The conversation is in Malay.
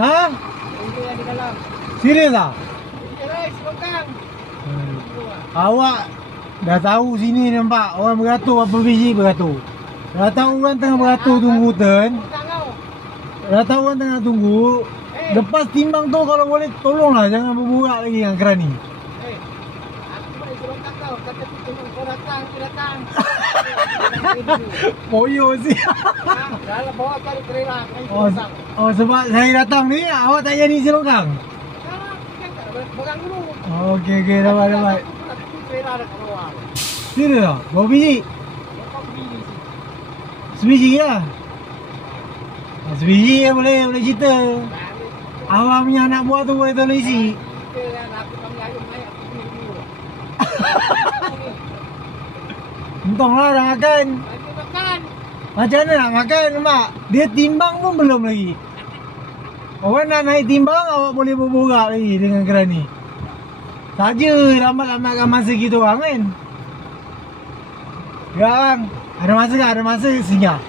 Ha? Hindi yan di dalam. Serius? Cerai selongkang. Hmm. Awak dah tahu sini nampak orang beratur apa biji beratur. Dah tahu orang tengah beratur tunggu turn. Dah tahu orang tengah tunggu. Eh, Lepas timbang tu kalau boleh tolonglah jangan berburak lagi dengan kerani. eh. Aku boleh selongkang kau. Kata tu tunggu kau datang, kau datang. Poyo sih. Dalam bawa kali kereta. Oh, oh sebab saya datang ni awak tak jadi selongkang. Ada pegang dulu. Okey okey dapat dapat. Dah? Berapa biji? Sini. Sebiji lah. Ah, Sebiji ya boleh boleh cerita. Awak punya anak buah tu boleh tolong isi. Kita aku kami ayam naik aku pergi dulu. Entahlah dah makan. Lagi makan. Macam mana nak makan mak? Dia timbang pun belum lagi. Orang nak naik timbang awak boleh berborak lagi dengan kerani. Saja lambat-lambatkan masa kita orang kan. Ya bang, ada masa tak? Ada masa singgah.